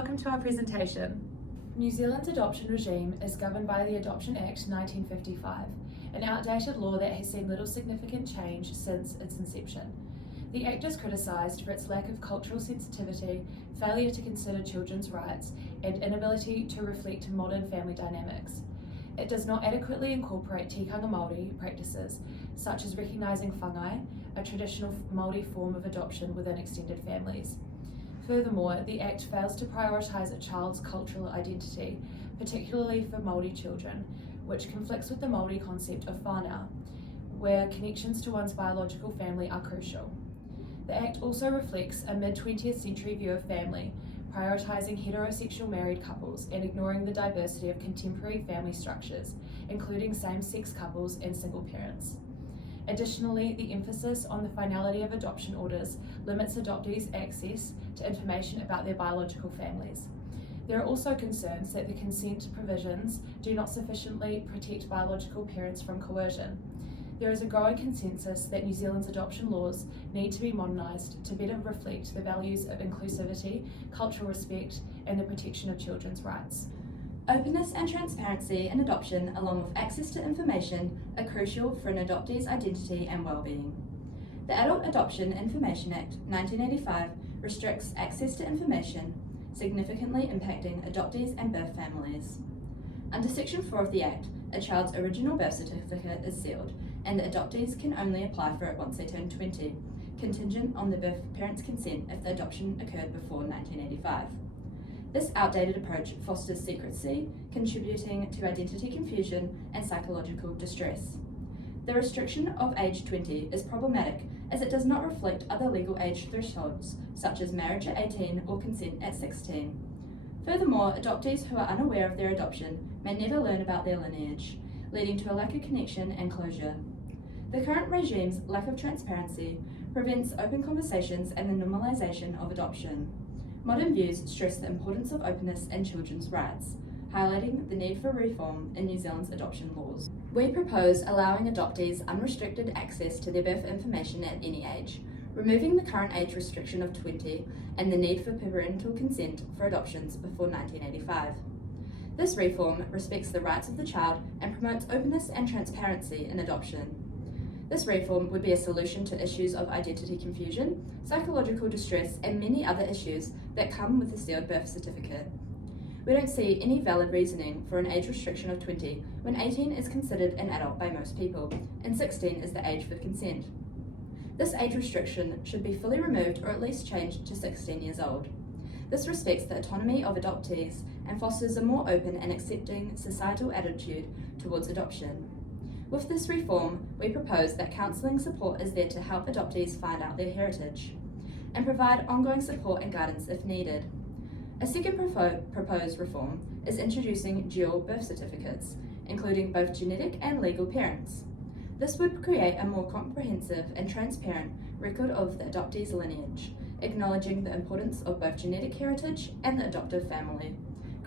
Welcome to our presentation. New Zealand's adoption regime is governed by the Adoption Act 1955, an outdated law that has seen little significant change since its inception. The Act is criticised for its lack of cultural sensitivity, failure to consider children's rights, and inability to reflect modern family dynamics. It does not adequately incorporate tikanga Māori practices, such as recognising whāngai, a traditional Māori form of adoption within extended families. Furthermore, the Act fails to prioritise a child's cultural identity, particularly for Māori children, which conflicts with the Māori concept of whānau, where connections to one's biological family are crucial. The Act also reflects a mid-20th century view of family, prioritising heterosexual married couples and ignoring the diversity of contemporary family structures, including same-sex couples and single parents. Additionally, the emphasis on the finality of adoption orders limits adoptees' access to information about their biological families. There are also concerns that the consent provisions do not sufficiently protect biological parents from coercion. There is a growing consensus that New Zealand's adoption laws need to be modernised to better reflect the values of inclusivity, cultural respect, and the protection of children's rights. Openness and transparency in adoption, along with access to information, are crucial for an adoptee's identity and well-being. The Adult Adoption Information Act 1985 restricts access to information, significantly impacting adoptees and birth families. Under Section 4 of the Act, a child's original birth certificate is sealed, and the adoptees can only apply for it once they turn 20, contingent on the birth parent's consent if the adoption occurred before 1985. This outdated approach fosters secrecy, contributing to identity confusion and psychological distress. The restriction of age 20 is problematic as it does not reflect other legal age thresholds, such as marriage at 18 or consent at 16. Furthermore, adoptees who are unaware of their adoption may never learn about their lineage, leading to a lack of connection and closure. The current regime's lack of transparency prevents open conversations and the normalisation of adoption. Modern views stress the importance of openness and children's rights, highlighting the need for reform in New Zealand's adoption laws. We propose allowing adoptees unrestricted access to their birth information at any age, removing the current age restriction of 20 and the need for parental consent for adoptions before 1985. This reform respects the rights of the child and promotes openness and transparency in adoption. This reform would be a solution to issues of identity confusion, psychological distress, and many other issues that come with a sealed birth certificate. We don't see any valid reasoning for an age restriction of 20 when 18 is considered an adult by most people, and 16 is the age for consent. This age restriction should be fully removed or at least changed to 16 years old. This respects the autonomy of adoptees and fosters a more open and accepting societal attitude towards adoption. With this reform, we propose that counselling support is there to help adoptees find out their heritage and provide ongoing support and guidance if needed. A second proposed reform is introducing dual birth certificates, including both genetic and legal parents. This would create a more comprehensive and transparent record of the adoptee's lineage, acknowledging the importance of both genetic heritage and the adoptive family,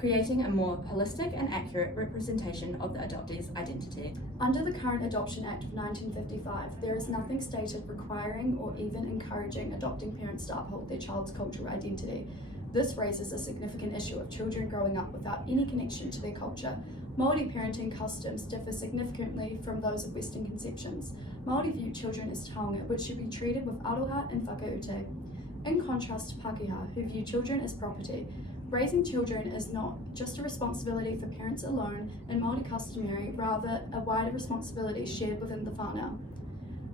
creating a more holistic and accurate representation of the adoptee's identity. Under the current Adoption Act of 1955, there is nothing stated requiring or even encouraging adopting parents to uphold their child's cultural identity. This raises a significant issue of children growing up without any connection to their culture. Māori parenting customs differ significantly from those of Western conceptions. Māori view children as taonga, which should be treated with aroha and whakaute. In contrast to Pākehā, who view children as property. Raising children is not just a responsibility for parents alone in Māori customary, rather a wider responsibility shared within the whānau.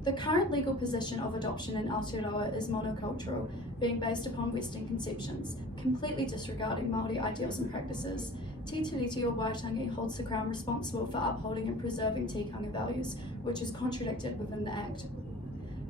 The current legal position of adoption in Aotearoa is monocultural, being based upon Western conceptions, completely disregarding Māori ideals and practices. Te Tiriti o Waitangi holds the Crown responsible for upholding and preserving tikanga values, which is contradicted within the Act.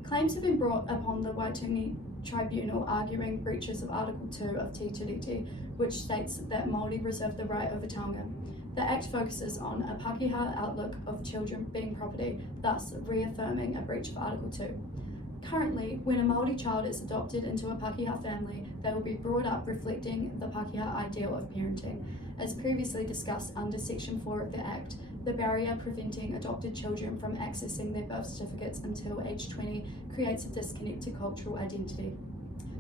Claims have been brought upon the Waitangi Tribunal arguing breaches of Article 2 of Te Tiriti, which states that Māori reserve the right over taonga. The Act focuses on a Pākehā outlook of children being property, thus reaffirming a breach of Article 2. Currently, when a Māori child is adopted into a Pākehā family, they will be brought up reflecting the Pākehā ideal of parenting. As previously discussed under Section 4 of the Act, the barrier preventing adopted children from accessing their birth certificates until age 20 creates a disconnect to cultural identity.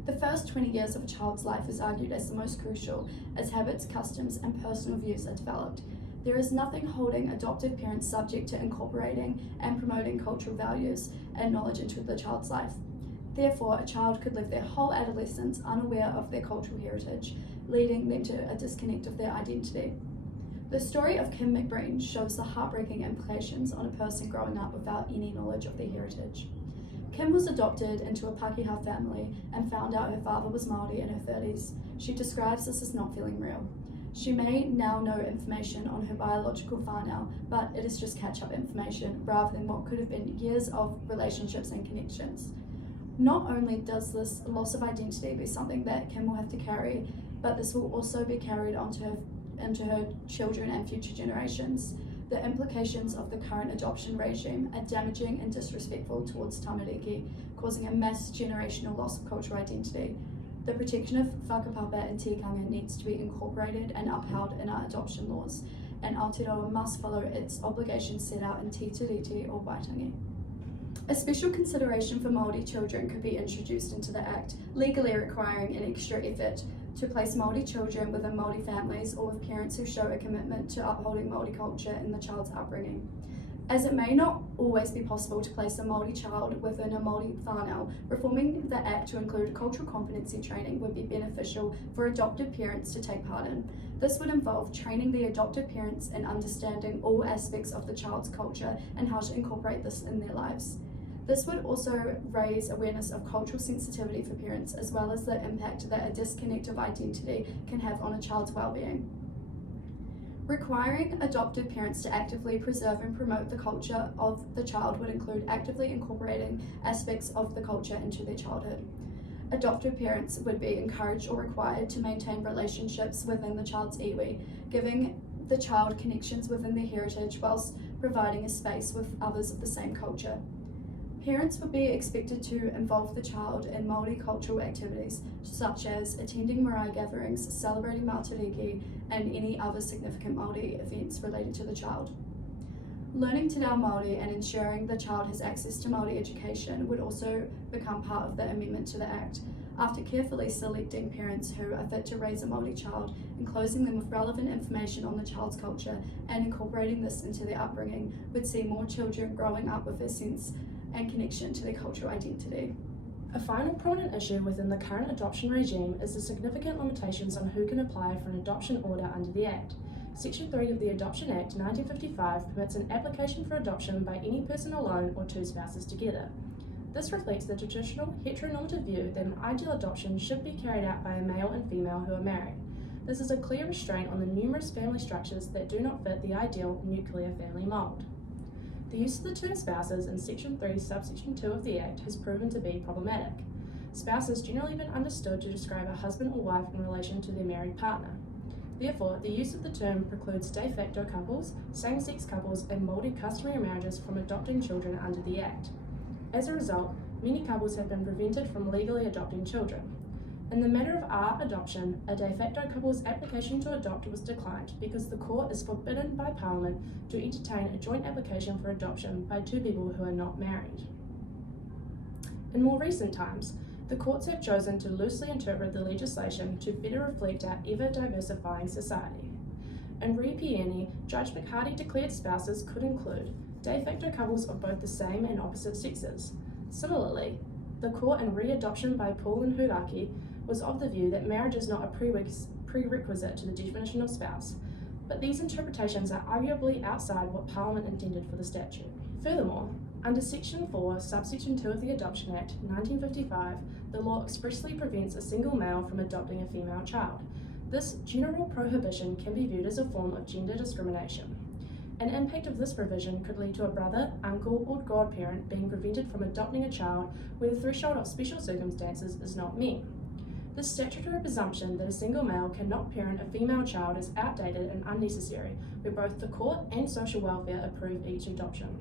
The first 20 years of a child's life is argued as the most crucial, as habits, customs, and personal views are developed. There is nothing holding adoptive parents subject to incorporating and promoting cultural values and knowledge into the child's life. Therefore, a child could live their whole adolescence unaware of their cultural heritage, leading them to a disconnect of their identity. The story of Kim McBreen shows the heartbreaking implications on a person growing up without any knowledge of their heritage. Kim was adopted into a Pākehā family and found out her father was Māori in her 30s. She describes this as not feeling real. She may now know information on her biological whānau, but it is just catch-up information rather than what could have been years of relationships and connections. Not only does this loss of identity be something that Kim will have to carry, but this will also be carried into her children and future generations. The implications of the current adoption regime are damaging and disrespectful towards tamariki, causing a mass generational loss of cultural identity. The protection of whakapapa and tikanga needs to be incorporated and upheld in our adoption laws, and Aotearoa must follow its obligations set out in Te Tiriti o Waitangi. A special consideration for Māori children could be introduced into the Act, legally requiring an extra effort to place Māori children within Māori families or with parents who show a commitment to upholding Māori culture in the child's upbringing. As it may not always be possible to place a Māori child within a Māori whānau, reforming the Act to include cultural competency training would be beneficial for adoptive parents to take part in. This would involve training the adoptive parents in understanding all aspects of the child's culture and how to incorporate this in their lives. This would also raise awareness of cultural sensitivity for parents, as well as the impact that a disconnect of identity can have on a child's well-being. Requiring adoptive parents to actively preserve and promote the culture of the child would include actively incorporating aspects of the culture into their childhood. Adoptive parents would be encouraged or required to maintain relationships within the child's iwi, giving the child connections within their heritage whilst providing a space with others of the same culture. Parents would be expected to involve the child in Māori cultural activities, such as attending marae gatherings, celebrating Matariki, and any other significant Māori events related to the child. Learning Te Reo Māori and ensuring the child has access to Māori education would also become part of the amendment to the Act. After carefully selecting parents who are fit to raise a Māori child, enclosing them with relevant information on the child's culture, and incorporating this into their upbringing would see more children growing up with a sense and connection to their cultural identity. A final prominent issue within the current adoption regime is the significant limitations on who can apply for an adoption order under the Act. Section 3 of the Adoption Act 1955 permits an application for adoption by any person alone or two spouses together. This reflects the traditional heteronormative view that an ideal adoption should be carried out by a male and female who are married. This is a clear restraint on the numerous family structures that do not fit the ideal nuclear family mould. The use of the term spouses in Section 3, Subsection 2 of the Act has proven to be problematic. Spouse has generally been understood to describe a husband or wife in relation to their married partner. Therefore, the use of the term precludes de facto couples, same-sex couples, and Māori customary marriages from adopting children under the Act. As a result, many couples have been prevented from legally adopting children. In the matter of our adoption, a de facto couple's application to adopt was declined because the court is forbidden by Parliament to entertain a joint application for adoption by two people who are not married. In more recent times, the courts have chosen to loosely interpret the legislation to better reflect our ever-diversifying society. In Re Pieni, Judge McHardy declared spouses could include de facto couples of both the same and opposite sexes. Similarly, the court in Re-Adoption by Paul and Huraki was of the view that marriage is not a prerequisite to the definition of spouse, but these interpretations are arguably outside what Parliament intended for the statute. Furthermore, under Section 4, Subsection 2 of the Adoption Act 1955, the law expressly prevents a single male from adopting a female child. This general prohibition can be viewed as a form of gender discrimination. An impact of this provision could lead to a brother, uncle, or godparent being prevented from adopting a child where the threshold of special circumstances is not met. This statutory presumption that a single male cannot parent a female child is outdated and unnecessary, where both the court and social welfare approve each adoption.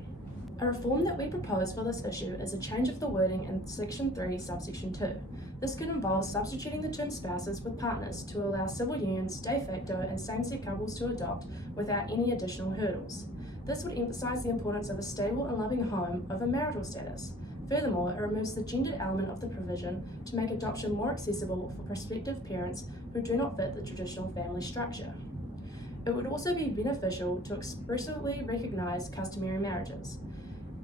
A reform that we propose for this issue is a change of the wording in Section 3, Subsection 2. This could involve substituting the term spouses with partners to allow civil unions, de facto, and same-sex couples to adopt without any additional hurdles. This would emphasise the importance of a stable and loving home over marital status. Furthermore, it removes the gendered element of the provision to make adoption more accessible for prospective parents who do not fit the traditional family structure. It would also be beneficial to explicitly recognise customary marriages.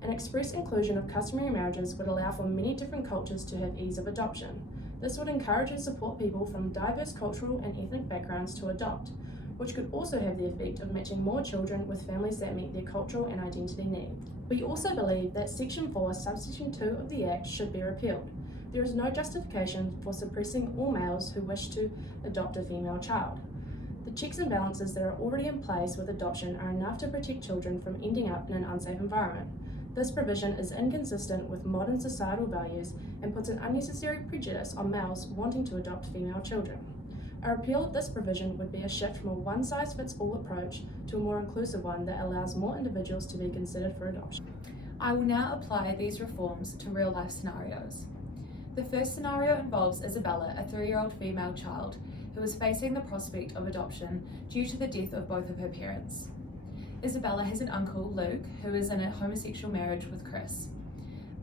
An express inclusion of customary marriages would allow for many different cultures to have ease of adoption. This would encourage and support people from diverse cultural and ethnic backgrounds to adopt, which could also have the effect of matching more children with families that meet their cultural and identity needs. We also believe that Section 4, Subsection 2 of the Act should be repealed. There is no justification for suppressing all males who wish to adopt a female child. The checks and balances that are already in place with adoption are enough to protect children from ending up in an unsafe environment. This provision is inconsistent with modern societal values and puts an unnecessary prejudice on males wanting to adopt female children. A repeal of this provision would be a shift from a one-size-fits-all approach to a more inclusive one that allows more individuals to be considered for adoption. I will now apply these reforms to real-life scenarios. The first scenario involves Isabella, a 3-year-old female child, who is facing the prospect of adoption due to the death of both of her parents. Isabella has an uncle, Luke, who is in a homosexual marriage with Chris.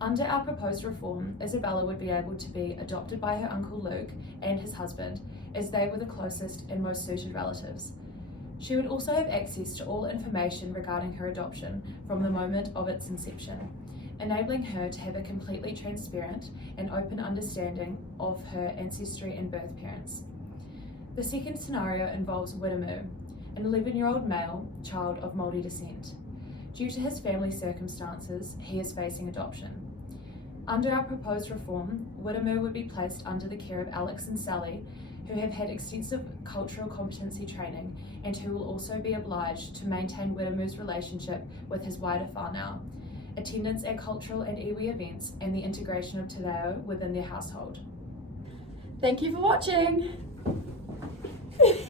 Under our proposed reform, Isabella would be able to be adopted by her uncle Luke and his husband, as they were the closest and most suited relatives. She would also have access to all information regarding her adoption from the moment of its inception, enabling her to have a completely transparent and open understanding of her ancestry and birth parents. The second scenario involves Wiremu, an 11-year-old male child of Māori descent. Due to his family circumstances, he is facing adoption. Under our proposed reform, Wiremu would be placed under the care of Alex and Sally, who have had extensive cultural competency training and who will also be obliged to maintain Wiremu's relationship with his wider whānau, attendance at cultural and iwi events, and the integration of te reo within their household. Thank you for watching!